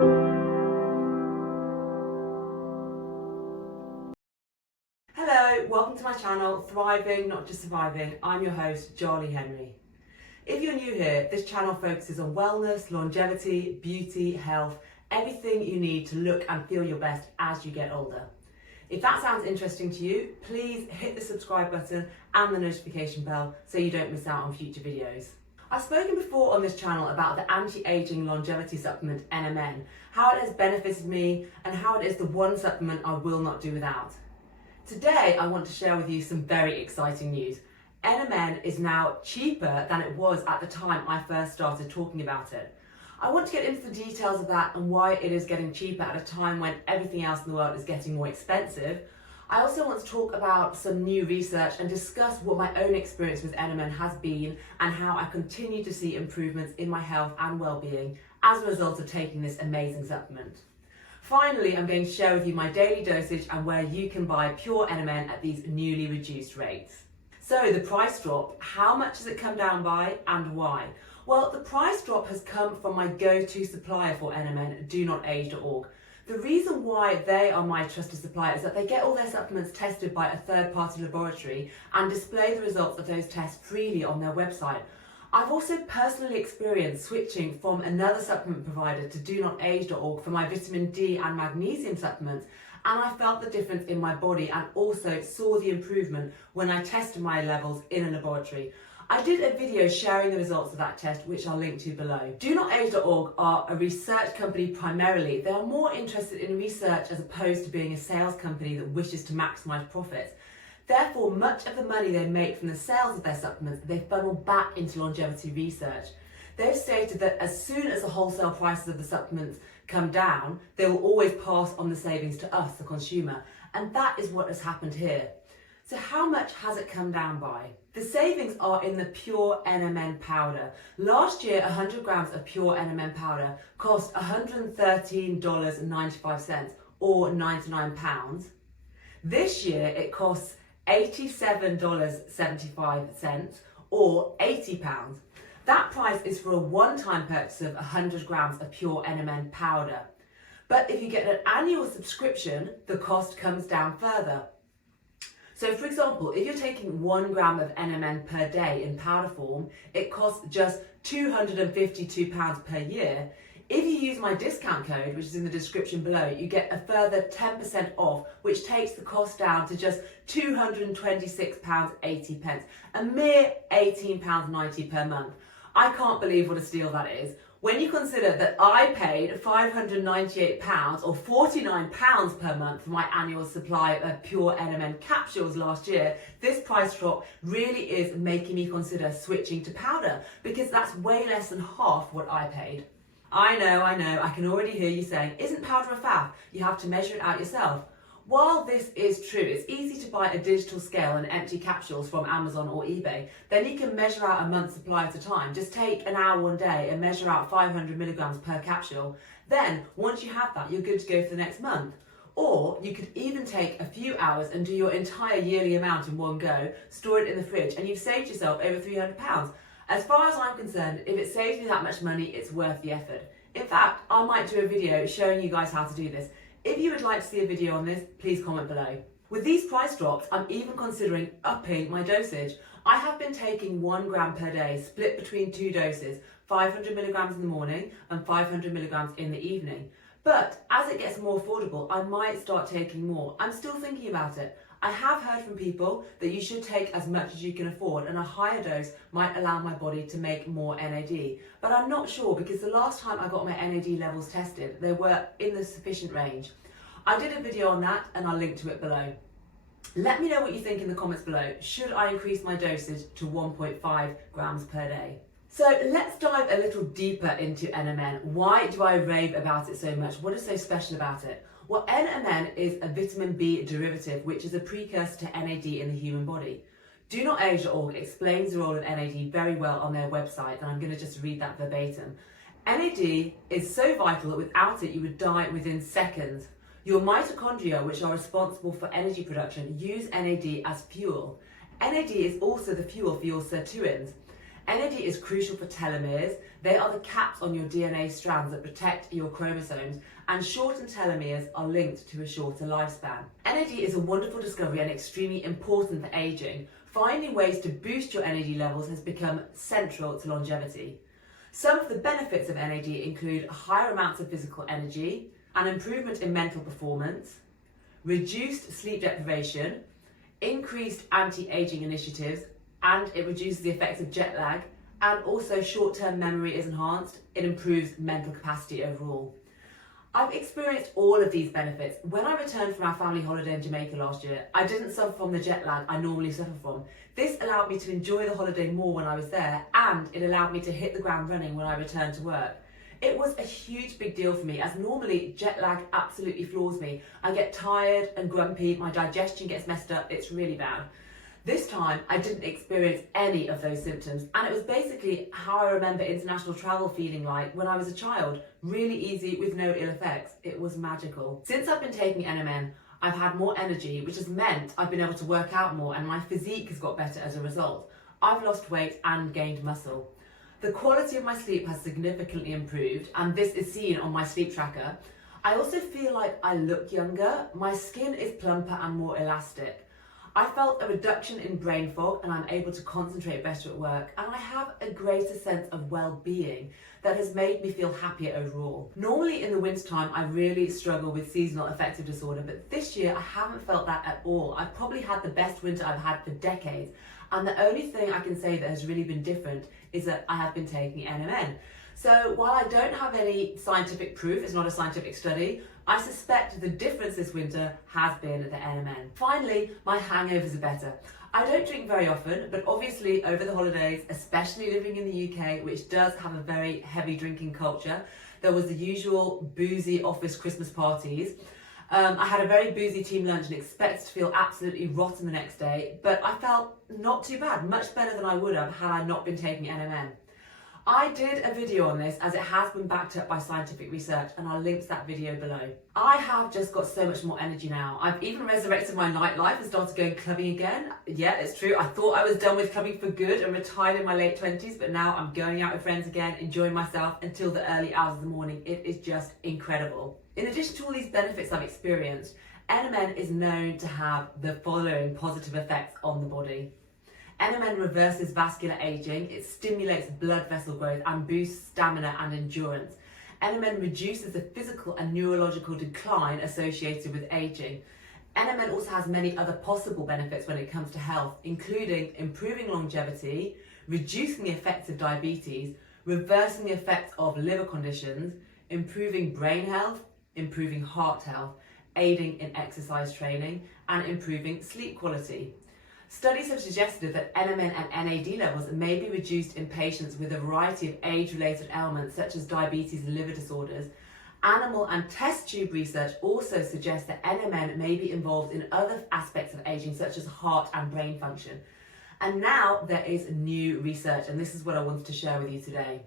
Hello, welcome to my channel, Thriving Not Just Surviving. I'm your host, Charlie Henry. If you're new here, this channel focuses on wellness, longevity, beauty, health, everything you need to look and feel your best as you get older. If that sounds interesting to you, please hit the subscribe button and the notification bell so you don't miss out on future videos. I've spoken before on this channel about the anti-aging longevity supplement NMN, how it has benefited me and how it is the one supplement I will not do without. Today I want to share with you some very exciting news. NMN is now cheaper than it was at the time I first started talking about it. I want to get into the details of that and why it is getting cheaper at a time when everything else in the world is getting more expensive. I also want to talk about some new research and discuss what my own experience with NMN has been and how I continue to see improvements in my health and well-being as a result of taking this amazing supplement. Finally, I'm going to share with you my daily dosage and where you can buy pure NMN at these newly reduced rates. So the price drop, how much has it come down by and why? Well, the price drop has come from my go-to supplier for NMN, DoNotAge.org. The reason why they are my trusted supplier is that they get all their supplements tested by a third-party laboratory and display the results of those tests freely on their website. I've also personally experienced switching from another supplement provider to DoNotAge.org for my vitamin D and magnesium supplements, and I felt the difference in my body and also saw the improvement when I tested my levels in a laboratory. I did a video sharing the results of that test, which I'll link to below. DoNotAge.org are a research company primarily. They are more interested in research as opposed to being a sales company that wishes to maximise profits. Therefore, much of the money they make from the sales of their supplements, they funnel back into longevity research. They've stated that as soon as the wholesale prices of the supplements come down, they will always pass on the savings to us, the consumer. And that is what has happened here. So how much has it come down by? The savings are in the pure NMN powder. Last year, 100 grams of pure NMN powder cost $113.95 or £99. This year, it costs $87.75 or £80. That price is for a one-time purchase of 100 grams of pure NMN powder. But if you get an annual subscription, the cost comes down further. So for example, if you're taking 1 gram of NMN per day in powder form, it costs just £252 per year. If you use my discount code, which is in the description below, you get a further 10% off, which takes the cost down to just £226.80, a mere £18.90 per month. I can't believe what a steal that is. When you consider that I paid £598 or £49 per month for my annual supply of pure NMN capsules last year, this price drop really is making me consider switching to powder because that's way less than half what I paid. I know, I can already hear you saying, isn't powder a faff? You have to measure it out yourself. While this is true, it's easy to buy a digital scale and empty capsules from Amazon or eBay. Then you can measure out a month's supply at a time. Just take an hour one day and measure out 500 milligrams per capsule. Then, once you have that, you're good to go for the next month. Or you could even take a few hours and do your entire yearly amount in one go, store it in the fridge, and you've saved yourself over £300. As far as I'm concerned, if it saves me that much money, it's worth the effort. In fact, I might do a video showing you guys how to do this. If you would like to see a video on this, please comment below. With these price drops, I'm even considering upping my dosage. I have been taking 1 gram per day, split between 2 doses, 500 milligrams in the morning and 500 milligrams in the evening. But as it gets more affordable, I might start taking more. I'm still thinking about it. I have heard from people that you should take as much as you can afford and a higher dose might allow my body to make more NAD. But I'm not sure because the last time I got my NAD levels tested, they were in the sufficient range. I did a video on that and I'll link to it below. Let me know what you think in the comments below. Should I increase my dosage to 1.5 grams per day? So let's dive a little deeper into NMN. Why do I rave about it so much? What is so special about it? Well, NMN is a vitamin B derivative, which is a precursor to NAD in the human body. DoNotAge.org explains the role of NAD very well on their website, and I'm going to just read that verbatim. NAD is so vital that without it, you would die within seconds. Your mitochondria, which are responsible for energy production, use NAD as fuel. NAD is also the fuel for your sirtuins. NAD is crucial for telomeres. They are the caps on your DNA strands that protect your chromosomes, and shortened telomeres are linked to a shorter lifespan. NAD is a wonderful discovery and extremely important for aging. Finding ways to boost your NAD levels has become central to longevity. Some of the benefits of NAD include higher amounts of physical energy, an improvement in mental performance, reduced sleep deprivation, increased anti-aging initiatives, and it reduces the effects of jet lag, and also short-term memory is enhanced. It improves mental capacity overall. I've experienced all of these benefits. When I returned from our family holiday in Jamaica last year, I didn't suffer from the jet lag I normally suffer from. This allowed me to enjoy the holiday more when I was there, and it allowed me to hit the ground running when I returned to work. It was a huge big deal for me, as normally jet lag absolutely floors me. I get tired and grumpy, my digestion gets messed up, it's really bad. This time, I didn't experience any of those symptoms, and it was basically how I remember international travel feeling like when I was a child. Really easy with no ill effects. It was magical. Since I've been taking NMN, I've had more energy, which has meant I've been able to work out more, and my physique has got better as a result. I've lost weight and gained muscle. The quality of my sleep has significantly improved, and this is seen on my sleep tracker. I also feel like I look younger. My skin is plumper and more elastic. I felt a reduction in brain fog, and I'm able to concentrate better at work, and I have a greater sense of well-being that has made me feel happier overall. Normally in the wintertime I really struggle with seasonal affective disorder, but this year I haven't felt that at all. I've probably had the best winter I've had for decades, and the only thing I can say that has really been different is that I have been taking NMN. So while I don't have any scientific proof, it's not a scientific study, I suspect the difference this winter has been the NMN. Finally, my hangovers are better. I don't drink very often, but obviously over the holidays, especially living in the UK, which does have a very heavy drinking culture, there was the usual boozy office Christmas parties. I had a very boozy team lunch and expected to feel absolutely rotten the next day, but I felt not too bad, much better than I would have had I not been taking NMN. I did a video on this as it has been backed up by scientific research, and I'll link to that video below. I have just got so much more energy now. I've even resurrected my nightlife and started going clubbing again. Yeah, it's true. I thought I was done with clubbing for good and retired in my late 20s, but now I'm going out with friends again, enjoying myself until the early hours of the morning. It is just incredible. In addition to all these benefits I've experienced, NMN is known to have the following positive effects on the body. NMN reverses vascular aging, it stimulates blood vessel growth and boosts stamina and endurance. NMN reduces the physical and neurological decline associated with aging. NMN also has many other possible benefits when it comes to health, including improving longevity, reducing the effects of diabetes, reversing the effects of liver conditions, improving brain health, improving heart health, aiding in exercise training, and improving sleep quality. Studies have suggested that NMN and NAD levels may be reduced in patients with a variety of age-related ailments such as diabetes and liver disorders. Animal and test tube research also suggests that NMN may be involved in other aspects of aging such as heart and brain function. And now there is new research, and this is what I wanted to share with you today.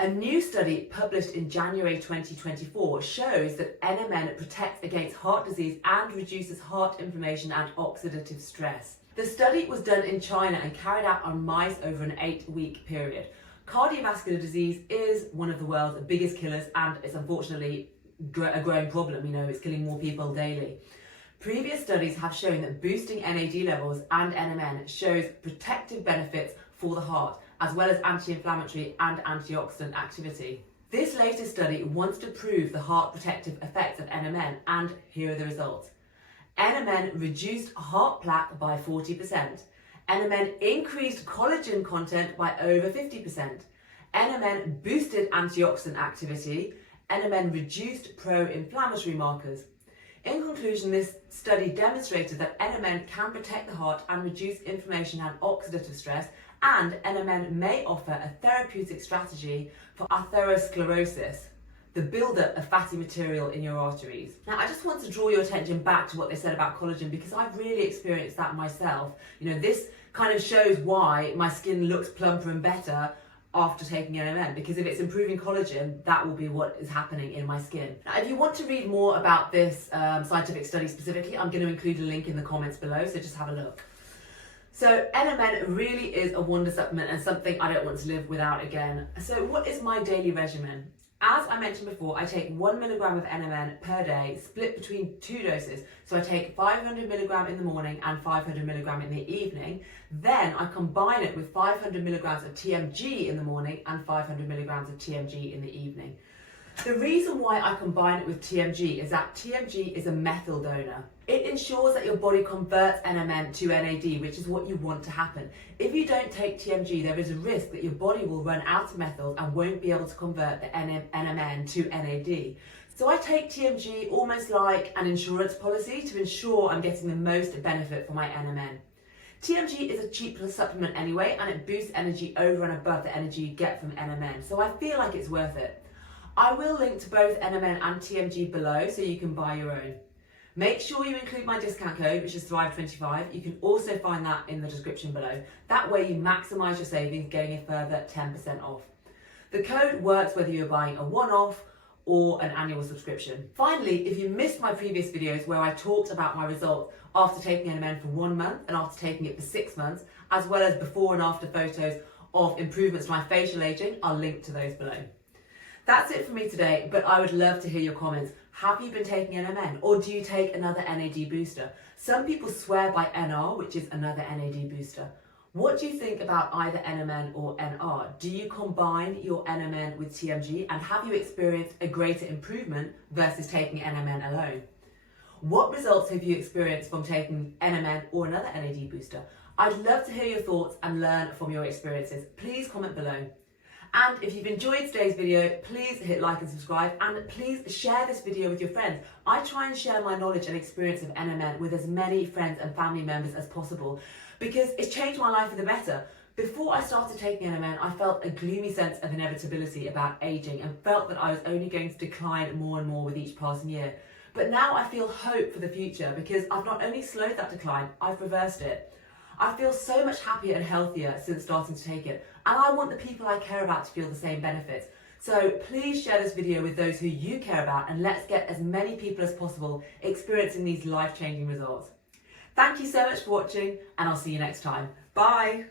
A new study published in January 2024 shows that NMN protects against heart disease and reduces heart inflammation and oxidative stress. The study was done in China and carried out on mice over an 8-week period. Cardiovascular disease is one of the world's biggest killers, and it's unfortunately a growing problem. It's killing more people daily. Previous studies have shown that boosting NAD levels and NMN shows protective benefits for the heart, as well as anti-inflammatory and antioxidant activity. This latest study wants to prove the heart protective effects of NMN, and here are the results. NMN reduced heart plaque by 40%. NMN increased collagen content by over 50%. NMN boosted antioxidant activity. NMN reduced pro-inflammatory markers. In conclusion, this study demonstrated that NMN can protect the heart and reduce inflammation and oxidative stress, and NMN may offer a therapeutic strategy for atherosclerosis, the buildup of fatty material in your arteries. Now, I just want to draw your attention back to what they said about collagen, because I've really experienced that myself. This kind of shows why my skin looks plumper and better after taking NMN, because if it's improving collagen, that will be what is happening in my skin. Now, if you want to read more about this scientific study specifically, I'm going to include a link in the comments below, so just have a look. So NMN really is a wonder supplement and something I don't want to live without again. So what is my daily regimen? As I mentioned before, I take 1 milligram of NMN per day, split between 2 doses. So I take 500 milligram in the morning and 500 milligram in the evening. Then I combine it with 500 milligrams of TMG in the morning and 500 milligrams of TMG in the evening. The reason why I combine it with TMG is that TMG is a methyl donor. It ensures that your body converts NMN to NAD, which is what you want to happen. If you don't take TMG, there is a risk that your body will run out of methyls and won't be able to convert the NMN to NAD. So I take TMG almost like an insurance policy to ensure I'm getting the most benefit for my NMN. TMG is a cheap supplement anyway, and it boosts energy over and above the energy you get from NMN, so I feel like it's worth it. I will link to both NMN and TMG below so you can buy your own. Make sure you include my discount code, which is Thrive25. You can also find that in the description below. That way you maximise your savings, getting a further 10% off. The code works whether you're buying a one-off or an annual subscription. Finally, if you missed my previous videos where I talked about my results after taking NMN for 1 month and after taking it for 6 months, as well as before and after photos of improvements to my facial aging, I'll link to those below. That's it for me today, but I would love to hear your comments. Have you been taking NMN, or do you take another NAD booster? Some people swear by NR, which is another NAD booster. What do you think about either NMN or NR? Do you combine your NMN with TMG, and have you experienced a greater improvement versus taking NMN alone? What results have you experienced from taking NMN or another NAD booster? I'd love to hear your thoughts and learn from your experiences. Please comment below. And if you've enjoyed today's video, please hit like and subscribe, and please share this video with your friends. I try and share my knowledge and experience of NMN with as many friends and family members as possible because it's changed my life for the better. Before I started taking NMN, I felt a gloomy sense of inevitability about aging and felt that I was only going to decline more and more with each passing year. But now I feel hope for the future because I've not only slowed that decline, I've reversed it. I feel so much happier and healthier since starting to take it, and I want the people I care about to feel the same benefits. So please share this video with those who you care about, and let's get as many people as possible experiencing these life-changing results. Thank you so much for watching, and I'll see you next time. Bye!